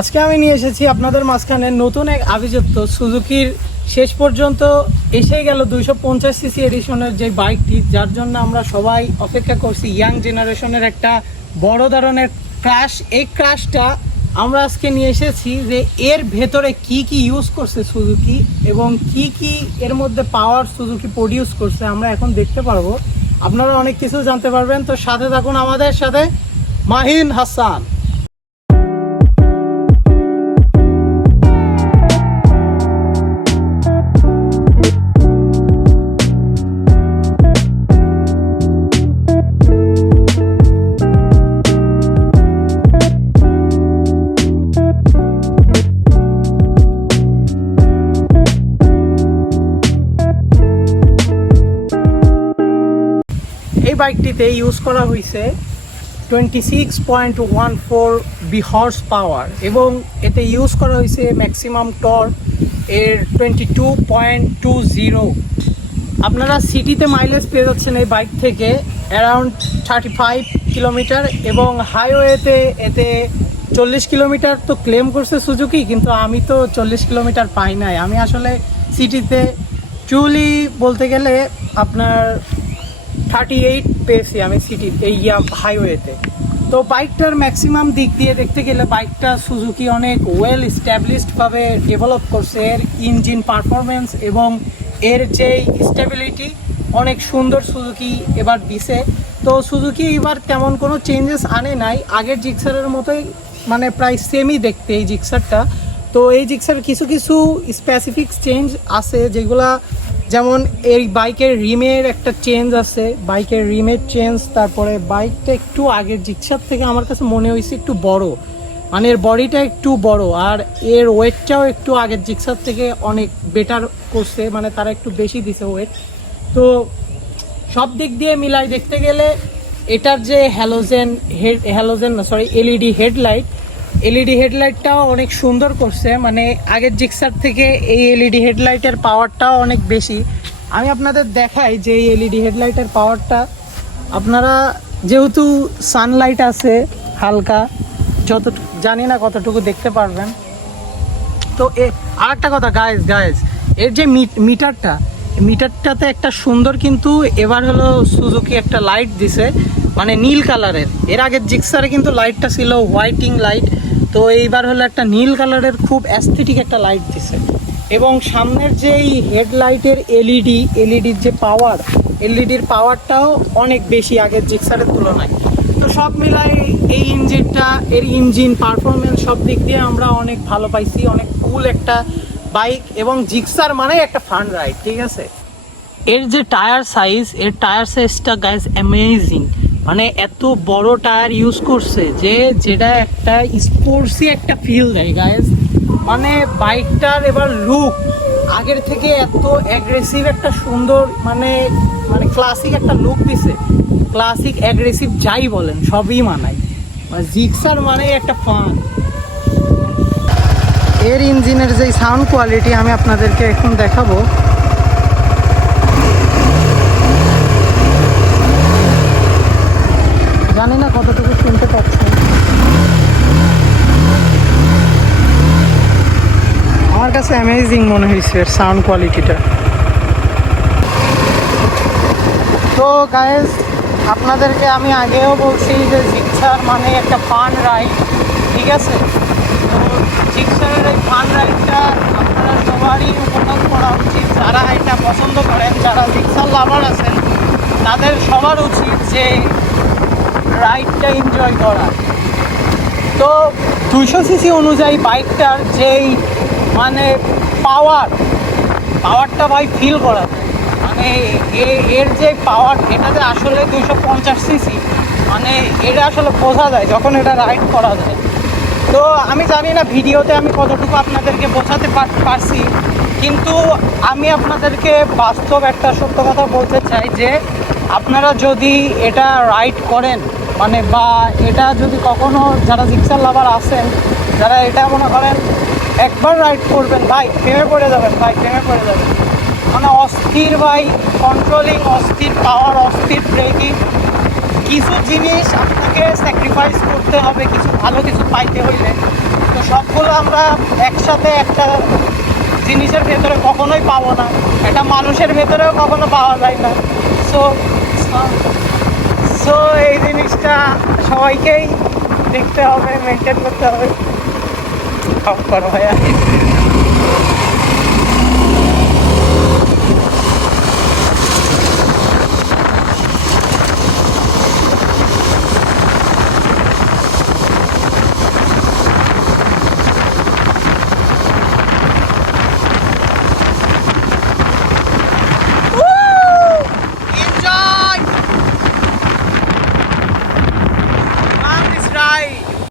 আজকে আমি নিয়ে এসেছি আপনাদের মাঝখানে নতুন এক আভিজাত্য সুজুকির শেষ পর্যন্ত এসে গেল 250 সিসি এডিশনের যে বাইকটি, যার জন্য আমরা সবাই অপেক্ষা করছি। ইয়াং জেনারেশনের একটা বড় ধরনের ক্রাশ। এই ক্রাশটা আমরা আজকে নিয়ে এসেছি যে এর ভেতরে কি কি ইউজ করছে সুজুকি এবং কি কি এর মধ্যে পাওয়ার সুজুকি প্রডিউস করছে আমরা এখন দেখতে পারবো। আপনারা অনেক কিছু জানতে পারবেন, তো সাথে থাকুন আমাদের সাথে। মাহিন হাসান। এই বাইকটিতে ইউজ করা হয়েছে 26.14 হর্স পাওয়ার এবং এতে ইউজ করা হয়েছে ম্যাক্সিমাম টর্ক এর 22.20। আপনারা সিটিতে মাইলেজ পেয়ে যাচ্ছেন এই বাইক থেকে অ্যারাউন্ড 35 কিলোমিটার এবং হাইওয়েতে এতে 40 কিলোমিটার তো ক্লেম করছে সুজুকি, কিন্তু আমি তো 40 কিলোমিটার পাই নাই। আমি আসলে সিটিতে ট্রুলি বলতে গেলে আপনার 38 পেয়েছি আমি সিটিতে, এই হাইওয়েতে। তো বাইকটার ম্যাক্সিমাম দিক দিয়ে দেখতে গেলে বাইকটা সুজুকি অনেক ওয়েল এস্টাবলিশডভাবে ডেভেলপ করছে। এর ইঞ্জিন পারফরমেন্স এবং এর যেই স্টেবিলিটি অনেক সুন্দর সুজুকি এবার দিছে। তো সুজুকি এবার তেমন কোনো চেঞ্জেস আনে নাই, আগের জিক্সারের মতোই মানে প্রায় সেমই দেখতে এই জিক্সারটা। তো এই জিক্সার কিছু কিছু স্পেসিফিক চেঞ্জ আছে, যেগুলা যেমন এই বাইকের রিমের একটা চেঞ্জ আছে, বাইকের রিমের চেঞ্জ। তারপরে বাইকটা একটু আগের জিক্সার থেকে আমার কাছে মনে হয়েছে একটু বড়, মানে এর বডিটা একটু বড়, আর এর ওয়েটটাও একটু আগের জিক্সার থেকে অনেক বেটার করছে, মানে তারা একটু বেশি দিছে ওয়েট। তো সব দিক দিয়ে মিলাই দেখতে গেলে এটার যে এলইডি হেডলাইটটাও অনেক সুন্দর করছে, মানে আগের জিক্সার থেকে এই এলইডি হেডলাইটের পাওয়ারটাও অনেক বেশি। আমি আপনাদের দেখাই যে এই এলইডি হেডলাইটের পাওয়ারটা, আপনারা যেহেতু সানলাইট আছে হালকা, যতটুকু জানি না কতটুকু দেখতে পারবেন। তো আর একটা কথা গাইজ, এর যে মিটারটাতে একটা সুন্দর কিন্তু এবার হলো সুজুকি একটা লাইট দিছে, মানে নীল কালারের। এর আগের জিক্সারে কিন্তু লাইটটা ছিল হোয়াইটিং লাইট, তো এইবার হলো একটা নীল কালারের খুব অ্যাস্থেটিক একটা লাইট দিছে। এবং সামনের যেই হেডলাইটের এলইডির যে পাওয়ার, এলইডির পাওয়ারটাও অনেক বেশি আগের জিক্সারের তুলনায়। তো সব মিলাই এই এর ইঞ্জিন পারফরমেন্স সব দিক দিয়ে আমরা অনেক ভালো পাইছি, অনেক কুল একটা বাইক। এবং জিক্সার মানে একটা ফান রাইড, ঠিক আছে। এর যে টায়ার সাইজটা গাইজ অ্যামেজিং, মানে এত বড় টায়ার ইউজ করছে যেটা একটা স্পোর্টসি একটা ফিল দেয় গাইজ। মানে বাইকটার এবার লুক আগের থেকে এত অ্যাগ্রেসিভ একটা সুন্দর, মানে ক্লাসিক একটা লুক দিছে। ক্লাসিক অ্যাগ্রেসিভ যাই বলেন সবই মানায়, জিক্সার মানে একটা ফান। এর ইঞ্জিনের যে সাউন্ড কোয়ালিটি আমি আপনাদেরকে এখন দেখাবো। জানি না কতটুকু শুনতে পাচ্ছেন, আমার কাছে অ্যামেজিং মনে হয়েছে এর সাউন্ড কোয়ালিটিটা। তো গাইজ, আপনাদেরকে আমি আগেও বলছি যে জিক্সার মানে একটা ফান রাইড, ঠিক আছে। তো জিক্সারের এই ফান রাইডটা আপনারা সবারই উপভোগ করা উচিত। যারা এটা পছন্দ করেন, যারা জিক্সার লাভার আছেন, তাদের সবার উচিত যে রাইডটা এনজয় করা। তো 200 সিসি অনুযায়ী বাইকটার যেই মানে পাওয়ারটা ভাই ফিল করা যায়, মানে এর যে পাওয়ার, এটাতে আসলে 250 সিসি, মানে এটা আসলে বোঝা যায় যখন এটা রাইড করা যায়। তো আমি জানি না ভিডিওতে আমি কতটুকু আপনাদেরকে বোঝাতে পারছি, কিন্তু আমি আপনাদেরকে বাস্তব একটা সত্য কথা বলতে চাই যে আপনারা যদি এটা রাইড করেন, মানে বা এটা যদি কখনো যারা জিক্সার লাভার আছেন, যারা এটা মনে করেন একবার রাইড করবেন, ভাই প্রেমে পড়ে যাবেন, মানে অস্থির ভাই কন্ট্রোলিং, অস্থির পাওয়ার, অস্থির ব্রেকিং। কিছু জিনিস আপনাকে স্যাক্রিফাইস করতে হবে কিছু ভালো কিছু পাইতে হইলে। তো সব আমরা একসাথে একটা জিনিসের ভেতরে কখনোই পাবো না, একটা মানুষের ভেতরেও কখনো পাওয়া যায় না। সো সো এই জিনিসটা সবাইকেই দেখতে হবে, মেনটেন করতে হবে। সব করো ভাইয়া।